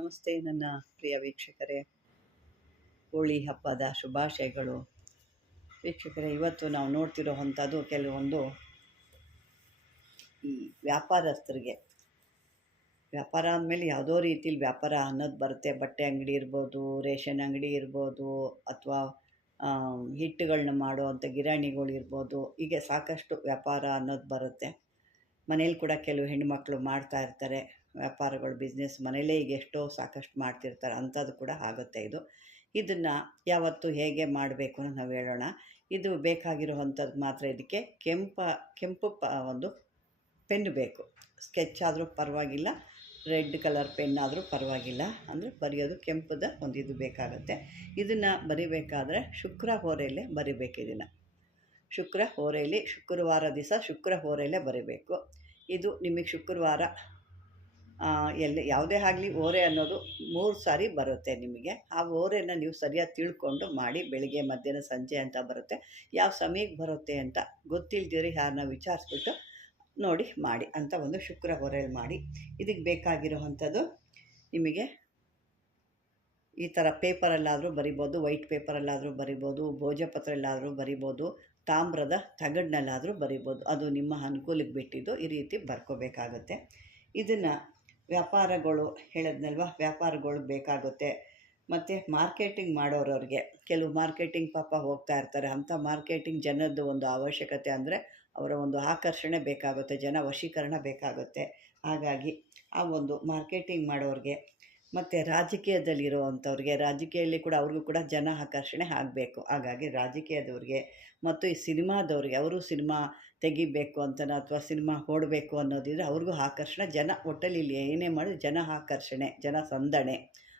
ನಮಸ್ತೆ ನನ್ನ ಪ್ರಿಯ ವೀಕ್ಷಕರೇ. ಹೋಳಿ ಹಬ್ಬದ ಶುಭಾಶಯಗಳು. ವೀಕ್ಷಕರೇ, ಇವತ್ತು ನಾವು ನೋಡ್ತಿರೋ ಅಂಥದ್ದು ಕೆಲವೊಂದು ಈ ವ್ಯಾಪಾರಸ್ಥರಿಗೆ. ವ್ಯಾಪಾರ ಅಂದಮೇಲೆ ಯಾವುದೋ ರೀತಿಲಿ ವ್ಯಾಪಾರ ಅನ್ನೋದು ಬರುತ್ತೆ. ಬಟ್ಟೆ ಅಂಗಡಿ ಇರ್ಬೋದು, ರೇಷನ್ ಅಂಗಡಿ ಇರ್ಬೋದು, ಅಥವಾ ಹಿಟ್ಟುಗಳನ್ನ ಮಾಡುವಂಥ ಗಿರಾಣಿಗಳು ಇರ್ಬೋದು ಹೀಗೆ ಸಾಕಷ್ಟು ವ್ಯಾಪಾರ ಅನ್ನೋದು ಬರುತ್ತೆ. ಮನೇಲಿ ಕೂಡ ಕೆಲವು ಹೆಣ್ಮಕ್ಳು ಮಾಡ್ತಾ ಇರ್ತಾರೆ. ವ್ಯಾಪಾರಗಳು ಬಿಸ್ನೆಸ್ ಮನೇಲೇ ಈಗ ಎಷ್ಟೋ ಸಾಕಷ್ಟು ಮಾಡ್ತಿರ್ತಾರೆ. ಅಂಥದ್ದು ಕೂಡ ಆಗುತ್ತೆ ಇದು. ಇದನ್ನು ಯಾವತ್ತು ಹೇಗೆ ಮಾಡಬೇಕು ಅಂತ ನಾವು ಹೇಳೋಣ. ಇದು ಬೇಕಾಗಿರುವಂಥದ್ದು ಮಾತ್ರ ಇದಕ್ಕೆ ಕೆಂಪ, ಕೆಂಪು ಪ, ಒಂದು ಪೆನ್ ಬೇಕು. ಸ್ಕೆಚ್ ಆದರೂ ಪರವಾಗಿಲ್ಲ. ರೆಡ್ ಕಲರ್ ಪೆನ್ ಆದರೂ ಪರವಾಗಿಲ್ಲ. ಅಂದರೆ ಬರೆಯೋದು ಕೆಂಪದ ಒಂದು ಇದು ಬೇಕಾಗುತ್ತೆ. ಇದನ್ನು ಬರಿಬೇಕಾದ್ರೆ ಶುಕ್ರ ಹೋರೆಯಲ್ಲೇ ಬರಿಬೇಕು ಇದನ್ನು. ಶುಕ್ರ ಹೋರೆಯಲ್ಲಿ ಶುಕ್ರವಾರ ದಿವಸ ಶುಕ್ರ ಹೋರೆಯಲ್ಲೇ ಬರಿಬೇಕು. ಇದು ನಿಮಗೆ ಶುಕ್ರವಾರ ಎಲ್ಲಿ ಯಾವುದೇ ಆಗಲಿ ಓರೆ ಅನ್ನೋದು ಮೂರು ಸಾರಿ ಬರುತ್ತೆ ನಿಮಗೆ. ಆ ಓರೆನ ನೀವು ಸರಿಯಾಗಿ ತಿಳ್ಕೊಂಡು ಮಾಡಿ ಬೆಳಿಗ್ಗೆ, ಮಧ್ಯಾಹ್ನ, ಸಂಜೆ ಅಂತ ಬರುತ್ತೆ. ಯಾವ ಸಮಯಕ್ಕೆ ಬರುತ್ತೆ ಅಂತ ಗೊತ್ತಿಲ್ದಿರಿ ಯಾರನ್ನ ವಿಚಾರಿಸ್ಬಿಟ್ಟು ನೋಡಿ ಮಾಡಿ ಅಂತ ಒಂದು ಶುಕ್ರ ಹೊರೆಯಲ್ಲಿ ಮಾಡಿ. ಇದಕ್ಕೆ ಬೇಕಾಗಿರುವಂಥದ್ದು ನಿಮಗೆ ಈ ಥರ ಪೇಪರಲ್ಲಾದರೂ ಬರಿಬೋದು, ವೈಟ್ ಪೇಪರಲ್ಲಾದರೂ ಬರಿಬೋದು, ಭೋಜಪತ್ರಲ್ಲಾದರೂ ಬರಿಬೋದು ತಾಮ್ರದ ತಗಡ್ನಲ್ಲಾದರೂ ಬರಿಬೋದು. ಅದು ನಿಮ್ಮ ಅನುಕೂಲಕ್ಕೆ ಬಿಟ್ಟಿದ್ದು ಈ ರೀತಿ ಬರ್ಕೋಬೇಕಾಗುತ್ತೆ. ಇದನ್ನು ವ್ಯಾಪಾರಗಳು ಹೇಳದ್ನಲ್ವ? ವ್ಯಾಪಾರಗಳು ಬೇಕಾಗುತ್ತೆ. ಮತ್ತು ಮಾರ್ಕೆಟಿಂಗ್ ಮಾಡೋರವ್ರಿಗೆ, ಕೆಲವು ಮಾರ್ಕೆಟಿಂಗ್ ಪಾಪ ಹೋಗ್ತಾ ಇರ್ತಾರೆ. ಅಂಥ ಮಾರ್ಕೆಟಿಂಗ್ ಜನದ್ದು ಒಂದು ಅವಶ್ಯಕತೆ ಅಂದರೆ ಅವರ ಒಂದು ಆಕರ್ಷಣೆ ಬೇಕಾಗುತ್ತೆ, ಜನ ವಶೀಕರಣ ಬೇಕಾಗುತ್ತೆ. ಹಾಗಾಗಿ ಆ ಒಂದು ಮಾರ್ಕೆಟಿಂಗ್ ಮಾಡೋರಿಗೆ ಮತ್ತು ರಾಜಕೀಯದಲ್ಲಿರುವಂಥವ್ರಿಗೆ, ರಾಜಕೀಯದಲ್ಲಿ ಕೂಡ ಅವ್ರಿಗೂ ಕೂಡ ಜನ ಆಕರ್ಷಣೆ ಆಗಬೇಕು. ಹಾಗಾಗಿ ರಾಜಕೀಯದವ್ರಿಗೆ ಮತ್ತು ಈ ಸಿನಿಮಾದವ್ರಿಗೆ, ಅವರು ಸಿನಿಮಾ ತೆಗಿಬೇಕು ಅಂತನೋ ಅಥವಾ ಸಿನಿಮಾ ಓಡಬೇಕು ಅನ್ನೋದಿದ್ರೆ ಅವ್ರಿಗೂ ಆಕರ್ಷಣೆ, ಜನ ಒಟ್ಟಲ್ಲಿ ಏನೇ ಮಾಡಿದ್ರು ಜನ ಆಕರ್ಷಣೆ, ಜನ ಸಂದಣೆ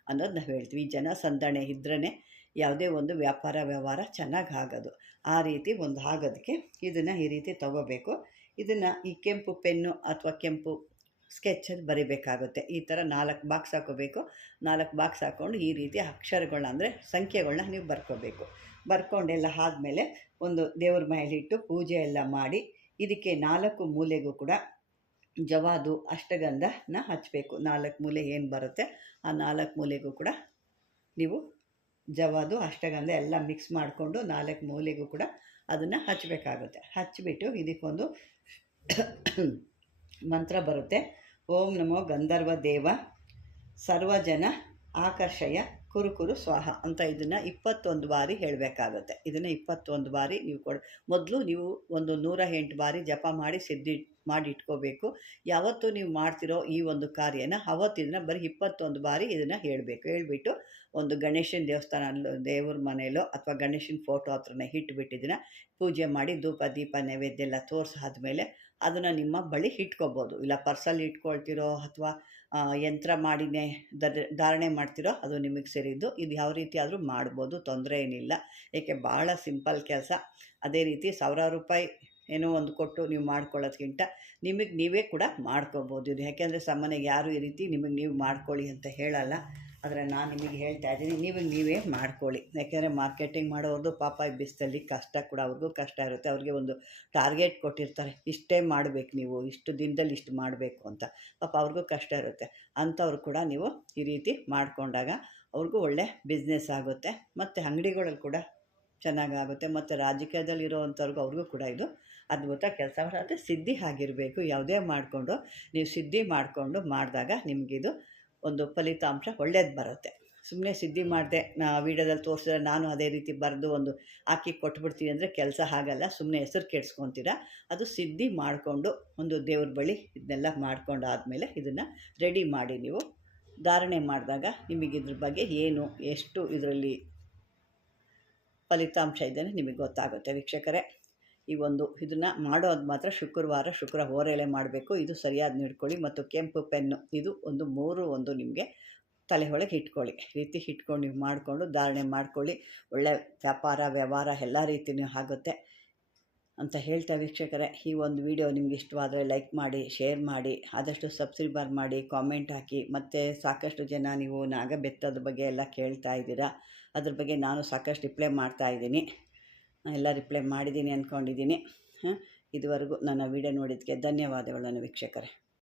ಅನ್ನೋದು ನಾವು ಹೇಳ್ತೀವಿ. ಜನ ಸಂದಣೆ ಇದ್ರೇ ಯಾವುದೇ ಒಂದು ವ್ಯಾಪಾರ ವ್ಯವಹಾರ ಚೆನ್ನಾಗಿ ಆಗೋದು. ಆ ರೀತಿ ಒಂದು ಆಗೋದಕ್ಕೆ ಇದನ್ನು ಈ ರೀತಿ ತಗೋಬೇಕು. ಇದನ್ನು ಈ ಕೆಂಪು ಪೆನ್ನು ಅಥವಾ ಕೆಂಪು ಸ್ಕೆಚಲ್ಲಿ ಬರಿಬೇಕಾಗುತ್ತೆ. ಈ ಥರ ನಾಲ್ಕು ಬಾಕ್ಸ್ ಹಾಕೋಬೇಕು. ನಾಲ್ಕು ಬಾಕ್ಸ್ ಹಾಕ್ಕೊಂಡು ಈ ರೀತಿ ಅಕ್ಷರಗಳನ್ನ ಅಂದರೆ ಸಂಖ್ಯೆಗಳನ್ನ ನೀವು ಬರ್ಕೋಬೇಕು. ಬರ್ಕೊಂಡೆಲ್ಲ ಆದಮೇಲೆ ಒಂದು ದೇವ್ರ ಮನೇಲಿಟ್ಟು ಪೂಜೆ ಎಲ್ಲ ಮಾಡಿ ಇದಕ್ಕೆ ನಾಲ್ಕು ಮೂಲೆಗೂ ಕೂಡ ಜವಾದು ಅಷ್ಟಗಂಧನ ಹಚ್ಚಬೇಕು ನಾಲ್ಕು ಮೂಲೆ ಏನು ಬರುತ್ತೆ ಆ ನಾಲ್ಕು ಮೂಲೆಗೂ ಕೂಡ ನೀವು ಜವಾದು, ಅಷ್ಟಗಂಧ ಎಲ್ಲ ಮಿಕ್ಸ್ ಮಾಡಿಕೊಂಡು ನಾಲ್ಕು ಮೂಲೆಗೂ ಕೂಡ ಅದನ್ನು ಹಚ್ಚಬೇಕಾಗುತ್ತೆ ಹಚ್ಚಿಬಿಟ್ಟು ಇದಕ್ಕೊಂದು ಮಂತ್ರ ಬರುತ್ತೆ. ఓం నమో గంధర్వదేవ సర్వజన ఆకర్షయ ಆಕರ್ಷಯ ಕುರು ಸ್ವಾಹ ಅಂತ ಇದನ್ನು ಇಪ್ಪತ್ತೊಂದು ಬಾರಿ ಹೇಳಬೇಕಾಗುತ್ತೆ. ಇದನ್ನು ಇಪ್ಪತ್ತೊಂದು ಬಾರಿ ನೀವು ಕೊಡ, ಮೊದಲು ನೀವು ಒಂದು ನೂರ ಎಂಟು ಬಾರಿ ಜಪ ಮಾಡಿ ಸಿದ್ಧಿ ಮಾಡಿ ಇಟ್ಕೋಬೇಕು ಯಾವತ್ತು ನೀವು ಮಾಡ್ತಿರೋ ಈ ಒಂದು ಕಾರ್ಯನ ಅವತ್ತು ಇದನ್ನು ಬರೀ ಇಪ್ಪತ್ತೊಂದು ಬಾರಿ ಇದನ್ನು ಹೇಳಬೇಕು. ಹೇಳ್ಬಿಟ್ಟು ಒಂದು ಗಣೇಶನ ದೇವಸ್ಥಾನ ದೇವ್ರ ಮನೆಯಲ್ಲೋ ಅಥವಾ ಗಣೇಶನ ಫೋಟೋ ಹತ್ರನೇ ಇಟ್ಬಿಟ್ಟಿದ್ದನ್ನ ಪೂಜೆ ಮಾಡಿ ಧೂಪ, ದೀಪ, ನೈವೇದ್ಯ ಎಲ್ಲ ತೋರಿಸಾದ್ಮೇಲೆ ಅದನ್ನು ನಿಮ್ಮ ಬಳಿ ಇಟ್ಕೋಬೋದು. ಇಲ್ಲ ಪರ್ಸಲ್ಲಿ ಇಟ್ಕೊಳ್ತಿರೋ ಅಥವಾ ಯಂತ್ರ ಮಾಡಿನೇ ಧಾರಣೆ ಮಾಡ್ತಿರೋ ಅದು ನಿಮಗೆ ಸೇರಿದ್ದು. ಇದು ಯಾವ ರೀತಿ ಆದರೂ ಮಾಡ್ಬೋದು, ತೊಂದರೆ ಏನಿಲ್ಲ. ಏಕೆ ಭಾಳ ಸಿಂಪಲ್ ಕೆಲಸ. ಅದೇ ರೀತಿ ಸಾವಿರಾರು ರೂಪಾಯಿ ಏನೋ ಒಂದು ಕೊಟ್ಟು ನೀವು ಮಾಡ್ಕೊಳ್ಳೋದ್ಕಿಂತ ನಿಮಗೆ ನೀವೇ ಕೂಡ ಮಾಡ್ಕೋಬೋದು. ಇದು ಯಾಕೆಂದರೆ ಸಾಮಾನ್ಯ ಯಾರು ಈ ರೀತಿ ನಿಮಗೆ ನೀವು ಮಾಡ್ಕೊಳ್ಳಿ ಅಂತ ಹೇಳಲ್ಲ. ಆದರೆ ನಾನು ನಿಮಗೆ ಹೇಳ್ತಾ ಇದ್ದೀನಿ, ನೀವು ನೀವೇ ಮಾಡ್ಕೊಳ್ಳಿ. ಯಾಕೆಂದರೆ ಮಾರ್ಕೆಟಿಂಗ್ ಮಾಡೋರ್ದು ಪಾಪ ಈ ಬಿಸಿಲಲ್ಲಿ ಕಷ್ಟ ಕೂಡ, ಅವ್ರಿಗೂ ಕಷ್ಟ ಇರುತ್ತೆ. ಅವ್ರಿಗೆ ಒಂದು ಟಾರ್ಗೆಟ್ ಕೊಟ್ಟಿರ್ತಾರೆ. ಇಷ್ಟೇ ಮಾಡಬೇಕು ನೀವು, ಇಷ್ಟು ದಿನದಲ್ಲಿ ಇಷ್ಟು ಮಾಡಬೇಕು ಅಂತ. ಪಾಪ ಅವ್ರಿಗೂ ಕಷ್ಟ ಇರುತ್ತೆ. ಅಂಥವ್ರು ಕೂಡ ನೀವು ಈ ರೀತಿ ಮಾಡಿಕೊಂಡಾಗ ಅವ್ರಿಗೂ ಒಳ್ಳೆ ಬಿಸ್ನೆಸ್ ಆಗುತ್ತೆ. ಮತ್ತು ಅಂಗಡಿಗಳಲ್ಲಿ ಕೂಡ ಚೆನ್ನಾಗಾಗುತ್ತೆ. ಮತ್ತು ರಾಜಕೀಯದಲ್ಲಿ ಇರೋವಂಥವ್ರಿಗೂ ಅವ್ರಿಗೂ ಕೂಡ ಇದು ಅದ್ಭುತ ಕೆಲಸ. ಅಂದರೆ ಸಿದ್ಧಿ ಆಗಿರಬೇಕು. ಯಾವುದೇ ಮಾಡಿಕೊಂಡು, ನೀವು ಸಿದ್ಧಿ ಮಾಡಿಕೊಂಡು ಮಾಡಿದಾಗ ನಿಮಗಿದು ಒಂದು ಫಲಿತಾಂಶ ಒಳ್ಳೇದು ಬರುತ್ತೆ. ಸುಮ್ಮನೆ ಸಿದ್ಧಿ ಮಾಡಿದೆ, ನಾ ವೀಡಿಯೋದಲ್ಲಿ ತೋರಿಸಿದ್ರೆ ನಾನು ಅದೇ ರೀತಿ ಬರೆದು ಒಂದು ಹಾಕಿ ಕೊಟ್ಬಿಡ್ತೀನಿ ಅಂದರೆ ಕೆಲಸ ಆಗಲ್ಲ ಸುಮ್ಮನೆ ಹೆಸರು ಕೆಡ್ಸ್ಕೊತೀರ? ಅದು ಸಿದ್ಧಿ ಮಾಡಿಕೊಂಡು ಒಂದು ದೇವ್ರ ಬಳಿ ಇದನ್ನೆಲ್ಲ ಮಾಡ್ಕೊಂಡು ಆದಮೇಲೆ ಇದನ್ನು ರೆಡಿ ಮಾಡಿ ನೀವು. ಧಾರಣೆ ಮಾಡಿದಾಗ ನಿಮಗೆ ಇದ್ರ ಬಗ್ಗೆ ಏನು, ಎಷ್ಟು ಇದರಲ್ಲಿ ಫಲಿತಾಂಶ ಇದೆ ನಿಮಗೆ ಗೊತ್ತಾಗುತ್ತೆ ವೀಕ್ಷಕರೇ. ಈ ಒಂದು ಇದನ್ನು ಮಾಡೋದು ಮಾತ್ರ ಶುಕ್ರವಾರ ಶುಕ್ರ ಹೋರೆಲೆ ಮಾಡಬೇಕು. ಇದು ಸರಿಯಾದ ನೀಡ್ಕೊಳ್ಳಿ ಮತ್ತು ಕೆಂಪು ಪೆನ್ನು, ಇದು ಒಂದು ಮೂರು ಒಂದು ನಿಮಗೆ ತಲೆ ಒಳಗೆ ಇಟ್ಕೊಳ್ಳಿ ರೀತಿ ಇಟ್ಕೊಂಡು ನೀವು ಮಾಡಿಕೊಂಡು ಧಾರಣೆ ಮಾಡ್ಕೊಳ್ಳಿ. ಒಳ್ಳೆ ವ್ಯಾಪಾರ, ವ್ಯವಹಾರ ಎಲ್ಲ ರೀತಿಯೂ ಆಗುತ್ತೆ ಅಂತ ಹೇಳ್ತಾ ವೀಕ್ಷಕರೇ. ಈ ಒಂದು ವಿಡಿಯೋ ನಿಮ್ಗೆ ಇಷ್ಟವಾದರೆ ಲೈಕ್ ಮಾಡಿ, ಶೇರ್ ಮಾಡಿ, ಆದಷ್ಟು ಸಬ್ಸ್ಕ್ರೈಬರ್ ಮಾಡಿ, ಕಾಮೆಂಟ್ ಹಾಕಿ, ಮತ್ತು ಸಾಕಷ್ಟು ಜನ ನೀವು ನಾಗಬೆತ್ತದ ಬಗ್ಗೆ ಎಲ್ಲ ಕೇಳ್ತಾ ಇದ್ದೀರಾ, ಅದ್ರ ಬಗ್ಗೆ ನಾನು ಸಾಕಷ್ಟು ರಿಪ್ಲೈ ಮಾಡ್ತಾ ಇದ್ದೀನಿ. ಎಲ್ಲ ರಿಪ್ಲೈ ಮಾಡಿದ್ದೀನಿ ಅಂದ್ಕೊಂಡಿದ್ದೀನಿ. ಇದುವರೆಗೂ ನನ್ನ ವಿಡಿಯೋ ನೋಡಿದ್ದಕ್ಕೆ ಧನ್ಯವಾದಗಳು ನನ್ನ ವೀಕ್ಷಕರೇ.